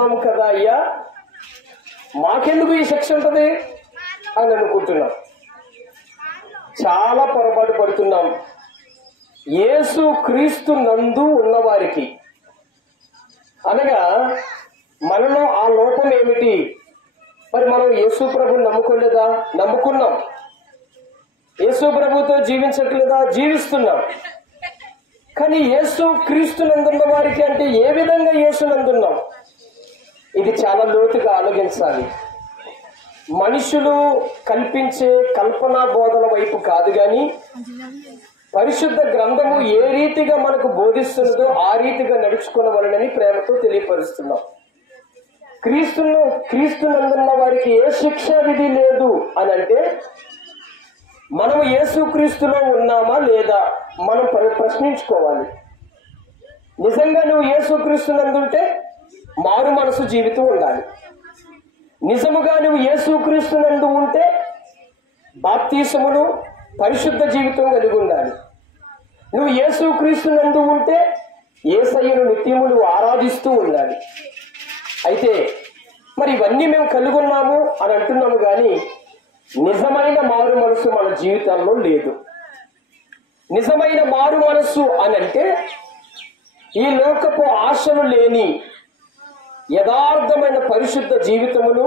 ఉన్నాము కదా అయ్యా, మాకెందుకు ఈ శిక్ష ఉంటుంది అని అనుకుంటున్నాం. చాలా పొరపాటు పడుతున్నాం. యేసు క్రీస్తు నందు ఉన్నవారికి అనగా మనలో ఆ లోపం ఏమిటి? మరి మనం యేసు ప్రభుని నమ్ముకోలేదా? నమ్ముకున్నాం. యేసు ప్రభుతో జీవించట్లేదా? జీవిస్తున్నాం. కానీ యేసు క్రీస్తు నందున్న వారికి అంటే ఏ విధంగా యేసు నందున్నాం? ఇది చాలా లోతుగా ఆలోచించాలి. మనుషులు కల్పించే కల్పనా బోధన వైపు కాదు, కానీ పరిశుద్ధ గ్రంథము ఏ రీతిగా మనకు బోధిస్తున్నదో ఆ రీతిగా నడుచుకోవాలని ప్రేమతో తెలియపరుస్తున్నాం. క్రీస్తు నందున్న వారికి ఏ శిక్షా విధి లేదు అని అంటే మనము యేసుక్రీస్తులో ఉన్నామా లేదా మనం ప్రశ్నించుకోవాలి. నిజంగా నువ్వు యేసుక్రీస్తు నందుంటే మారు మనసు జీవితం ఉండాలి. నిజముగా నువ్వు యేసుక్రీస్తు నందు ఉంటే బాప్తీసమును పరిశుద్ధ జీవితం కలిగి ఉండాలి. నువ్వు యేసుక్రీస్తు నందు ఉంటే యేసయ్యను నిత్యము నువ్వు ఆరాధిస్తూ ఉండాలి. అయితే మరి ఇవన్నీ మేము కలిగి ఉన్నాము అని అంటున్నాము, కానీ నిజమైన మారు మనసు మన జీవితాల్లో లేదు. నిజమైన మారు మనసు అని అంటే ఈ లోకపు ఆశలు లేని యథార్థమైన పరిశుద్ధ జీవితమును,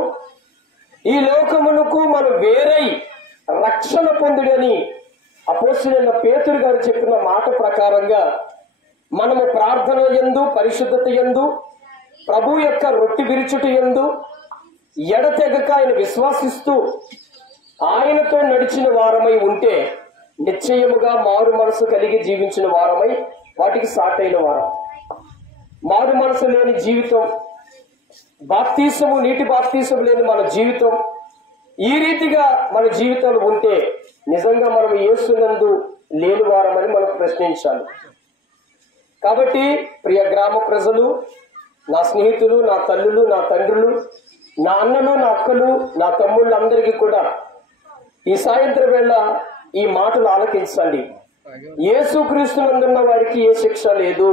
ఈ లోకమునకు మనం వేరై రక్షణ పొందుడని అపోస్తలుడైన పేతురు గారు చెప్పిన మాట ప్రకారంగా మనము ప్రార్థన యందు, పరిశుద్ధత యందు, ప్రభు యొక్క రొట్టె విరుచుట యందు ఎడతెగక ఆయన విశ్వాసిస్తూ ఆయనతో నడిచిన వారమై ఉంటే నిశ్చయముగా మారు మనసు కలిగి జీవించిన వారమై వాటికి సాటైన వారం. మారు మనసు లేని జీవితం, బాప్తీసము, నీటి బాప్తీసం లేని మన జీవితం, ఈ రీతిగా మన జీవితాలు ఉంటే నిజంగా మనం యేసునందు లేని వారమని మనం ప్రశ్నించాలి. కాబట్టి ప్రియ గ్రామ ప్రజలు, నా స్నేహితులు, నా తల్లులు, నా తండ్రులు, నా అన్నలు, నా అక్కలు, నా తమ్ముళ్ళందరికీ కూడా ఈ సాయంత్రం వేళ ఈ మాటలు ఆలకించండి. యేసుక్రీస్తు నందున్న వారికి ఏ శిక్ష లేదు.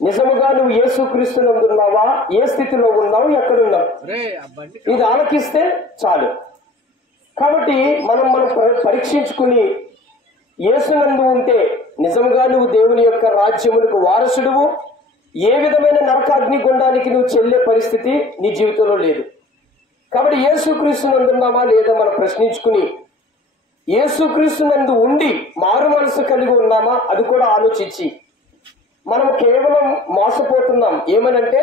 నిజముగా నువ్వు యేసుక్రీస్తు నందున్నావా? ఏ స్థితిలో ఉన్నావు? ఎక్కడున్నావు? ఇది ఆలకిస్తే చాలు. కాబట్టి మనం పరీక్షించుకుని యేసునందు ఉంటే నిజంగా నువ్వు దేవుని యొక్క రాజ్యములకు వారసుడువు. ఏ విధమైన నరకాగ్ని గుండానికి నువ్వు చెల్లే పరిస్థితి నీ జీవితంలో లేదు. కాబట్టి యేసుక్రీస్తు నందున్నామా లేదా మనం ప్రశ్నించుకుని యేసుక్రీస్తు నందు ఉండి మారు మనసు కలిగి ఉన్నామా అది కూడా ఆలోచించి, మనం కేవలం మోసపోతున్నాం. ఏమనంటే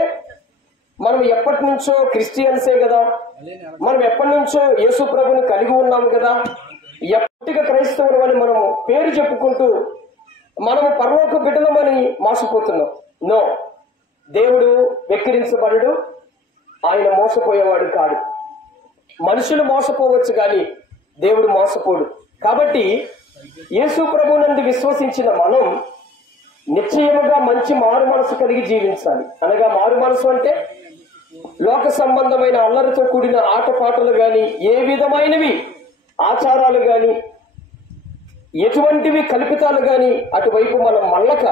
మనం ఎప్పటి నుంచో క్రిస్టియన్సే కదా, మనం ఎప్పటి నుంచో యేసు ప్రభుని కలిగి ఉన్నాము కదా, ఎప్పటిగా క్రైస్తవులు అని మనము పేరు చెప్పుకుంటూ మనము పరలోక బిడ్డలమని మోసపోతున్నాం. నో, దేవుడు వెక్కిరించబడడు, ఆయన మోసపోయేవాడు కాడు. మనుషులు మోసపోవచ్చు కానీ దేవుడు మోసపోడు. కాబట్టి యేసు ప్రభునందు విశ్వసించిన మనం నిశ్చయముగా మంచి మారు మనసు కలిగి జీవించాలి. అనగా మారు మనసు అంటే లోక సంబంధమైన అల్లరితో కూడిన ఆటపాటలు గాని, ఏ విధమైనవి ఆచారాలు గాని, ఎటువంటివి కల్పితాలు గాని అటువైపు మనం మళ్ళక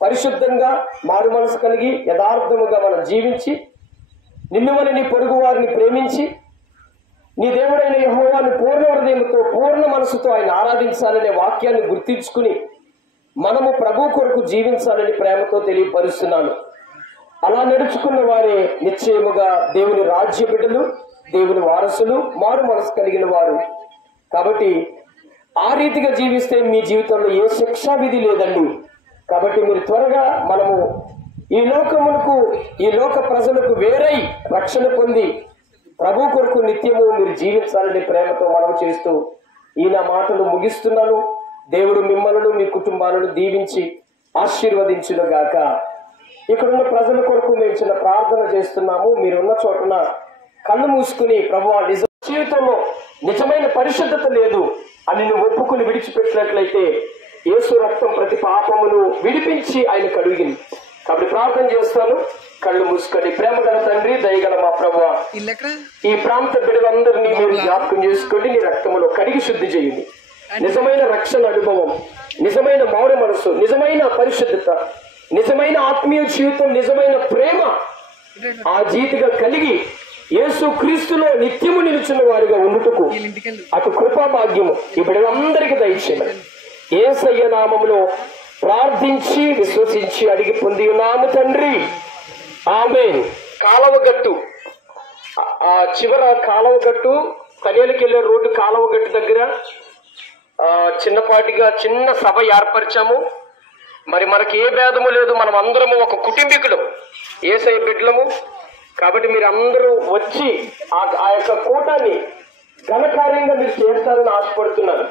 పరిశుద్ధంగా మారు మనసు కలిగి యథార్థముగా మనం జీవించి, నిన్నువని నీ పొరుగు వారిని ప్రేమించి, నీ దేవుడైన యెహోవాను పూర్ణ హృదయంతో, పూర్ణ మనసుతో ఆయన ఆరాధించాలనే వాక్యాన్ని గుర్తించుకుని మనము ప్రభు కొరకు జీవించాలని ప్రేమతో తెలియపరుస్తున్నాను. అలా నడుచుకున్న వారే నిశ్చయముగా దేవుని రాజ్య బిడ్డలు, దేవుని వారసులు, మారు మనసు కలిగిన వారు. కాబట్టి ఆ రీతిగా జీవిస్తే మీ జీవితంలో ఏ శిక్షా విధి లేదండి. కాబట్టి మీరు త్వరగా మనము ఈ లోకమునకు, ఈ లోక ప్రజలకు వేరై రక్షణ పొంది ప్రభు కొరకు నిత్యము మీరు జీవించాలని ప్రేమతో మనం చేస్తూ ఈ నా మాటలు ముగిస్తున్నాను. దేవుడు మిమ్మల్ని, మీ కుటుంబాలను దీవించి ఆశీర్వదించును గాక. ఇక్కడున్న ప్రజల కొరకు మేము చిన్న ప్రార్థన చేస్తున్నాము. మీరున్న చోటన కళ్ళు మూసుకుని, ప్రభువా నిజ జీవితంలో నిజమైన పరిశుద్ధత లేదు అని నువ్వు ఒప్పుకుని విడిచిపెట్టినట్లయితే యేసు రక్తం ప్రతి పాపమును విడిపించి ఆయన కడిగింది. కాబట్టి ప్రార్థన చేస్తాను. కళ్ళు మూసుకొని, ప్రేమ గల తండ్రి, దయగల మా ప్రభువా, ఈ ప్రాంత బిడ్డలందరినీ మీరు జ్ఞాపకం చేసుకోండి. నీ రక్తములో కడిగి శుద్ధి చేయండి. నిజమైన రక్షణ అనుభవం, నిజమైన మారు మనసు, నిజమైన పరిశుద్ధత, నిజమైన ఆత్మీయ జీవితం, నిజమైన ప్రేమ ఆ జీతిగా కలిగి యేసు క్రీస్తులో నిత్యము నిలుచున్న వారిగా ఉండుటకు అటు కృపా భాగ్యము ఈ బిడ్డలందరికీ దయచేయమని యేసయ్య నామములో ప్రార్థించి విశ్వసించి అడిగి పొంది ఉన్నాము తండ్రి, ఆమేన్. కాలవగట్టు, ఆ చివర కాలవగట్టు, కనేలకు వెళ్ళే రోడ్డు కాలవగట్టు దగ్గర చిన్నపాటిగా చిన్న సభ ఏర్పరిచాము. మరి మనకి ఏ భేదము లేదు, మనం అందరము ఒక కుటుంబీకులం, యేసయ్య బిడ్డలము. కాబట్టి మీరు అందరూ వచ్చి ఆ యొక్క కూటాన్ని ఘనకార్యంగా మీరు చేస్తారని ఆశపడుతున్నాను.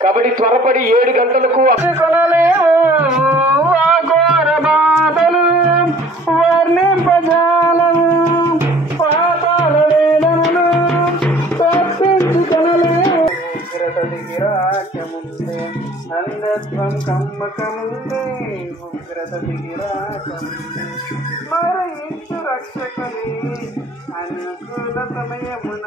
కాబట్టి త్వరపడి 7 గంటలకు అంధత్వం కమ్మకముందే ఉగ్రత దిగిరాకముందే మరయించు రక్షకుని అనుకూల సమయమున